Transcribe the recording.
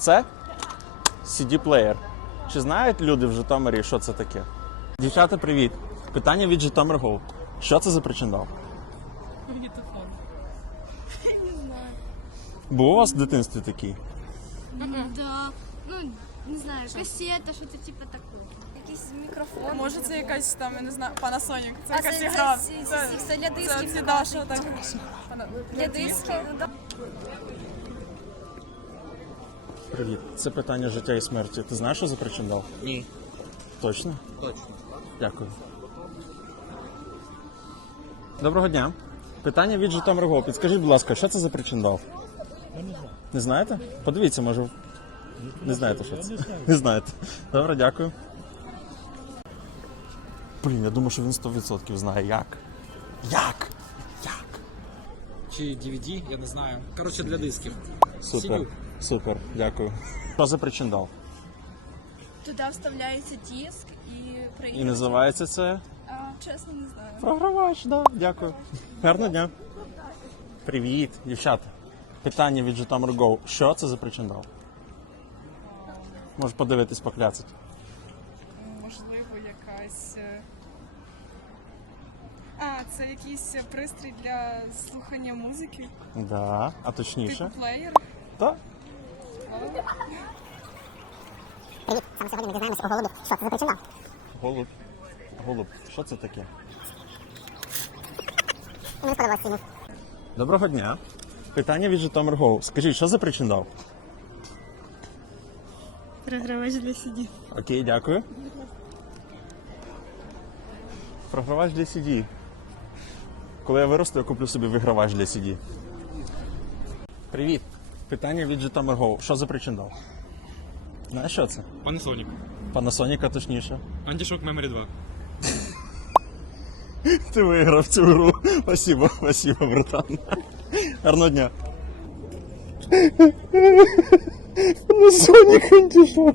Це CD-плеєр. Чи знають люди в Житомирі, що це таке? Дівчата, привіт. Питання від Житомир Go. Що це за причиндал? Магнітофон. Був у вас в дитинстві такий? Да. Ну, не знаю, кассета, що-то типу такого. Якийсь мікрофон. Може це якась там, я не знаю, Panasonic. Це А якась це- ігра. це- це- це для дисків Це. Даша, так. Пана- Для дисків. Ну, да. Привіт. Це питання життя і смерті. Ти знаєш, що за причиндал? Ні. Точно? Точно. Дякую. Доброго дня. Питання від Житомир Го. Підскажіть, будь ласка, що це за причиндал? Я не знаю. Не знаєте? Подивіться, може. Не знаєте, що це? Не знаєте. Добре, дякую. Блін, я думаю, що він 100% знає. Як? Як? Чи DVD, я не знаю. Коротше, для дисків. Супер. Сидю. Супер, дякую. Що за причиндал? Туди вставляється диск і І називається це А, чесно, не знаю. програвач, да, дякую. Гарного дня. Привіт, дівчата. Питання від Житомир Go. Що це за причиндал? Може подивитись, покляцать. Можливо, якась. е, А, це якийсь пристрій для слухання музики. Да, а точніше. Типу плеєр. Так. Привіт! Саме сьогодні ми дізнаємося у голубів, що це за причина. Голуб. Голуб. Що це таке? Мені сподобалось цінність. Доброго дня. Питання від Житомир Go. Скажіть, що за причиндал? Програвач для CD. Окей, дякую. Програвач для CD. Коли я виросту, я куплю собі вигравач для CD. Привіт. Питання від Житомир Go. Що за причиндал? Знаєш, що це? Panasonic. Panasonic, точніше. Anti-Shock Memory 2. Ти виграв цю гру. Спасибо, спасибо, братан. Гарного дня. Panasonic Anti-Shock.